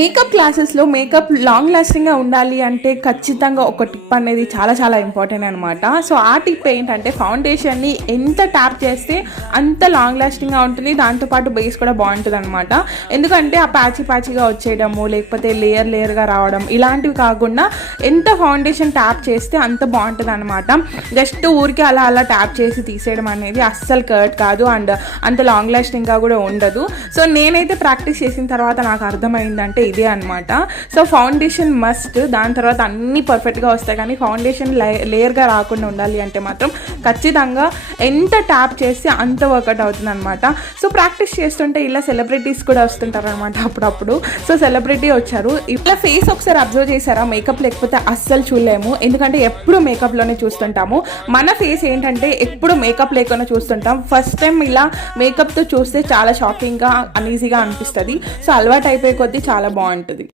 Makeup క్లాసెస్లో makeup long లాస్టింగ్గా ఉండాలి అంటే ఖచ్చితంగా ఒక టిప్ అనేది చాలా చాలా ఇంపార్టెంట్ అనమాట. సో ఆ టిప్ ఏంటంటే ఫౌండేషన్ని ఎంత ట్యాప్ చేస్తే అంత లాంగ్ లాస్టింగ్గా ఉంటుంది, దాంతోపాటు బేస్ కూడా బాగుంటుంది అనమాట. ఎందుకంటే ఆ ప్యాచీగా వచ్చేయడము లేకపోతే లేయర్గా రావడం ఇలాంటివి కాకుండా ఎంత ఫౌండేషన్ ట్యాప్ చేస్తే అంత బాగుంటుంది అనమాట. జస్ట్ ఊరికి అలా ట్యాప్ చేసి తీసేయడం అనేది అస్సలు కరెక్ట్ కాదు అండ్ అంత లాంగ్ లాస్టింగ్గా కూడా ఉండదు. సో నేనైతే ప్రాక్టీస్ చేసిన తర్వాత నాకు అర్థమైందంటే ఇదే అనమాట. సో ఫౌండేషన్ మస్ట్, దాని తర్వాత అన్నీ పర్ఫెక్ట్గా వస్తాయి. కానీ ఫౌండేషన్ లేయర్గా రాకుండా ఉండాలి అంటే మాత్రం ఖచ్చితంగా ఎంత ట్యాప్ చేస్తే అంత వర్కౌట్ అవుతుంది అనమాట. సో ప్రాక్టీస్ చేస్తుంటే ఇలా సెలబ్రిటీస్ కూడా వస్తుంటారు అనమాట అప్పుడప్పుడు. సో సెలబ్రిటీ వచ్చారు, ఇలా ఫేస్ ఒకసారి అబ్జర్వ్ చేశారా? మేకప్ లేకపోతే అస్సలు చూడలేము, ఎందుకంటే ఎప్పుడు మేకప్లోనే చూస్తుంటాము. మన ఫేస్ ఏంటంటే ఎప్పుడు మేకప్ లేకుండా చూస్తుంటాం. ఫస్ట్ టైం ఇలా మేకప్తో చూస్తే చాలా షాకింగ్గా అన్ఈజీగా అనిపిస్తుంది. సో అలవాటు అయిపోయే కొద్దీ చాలా బాగుంటుంది.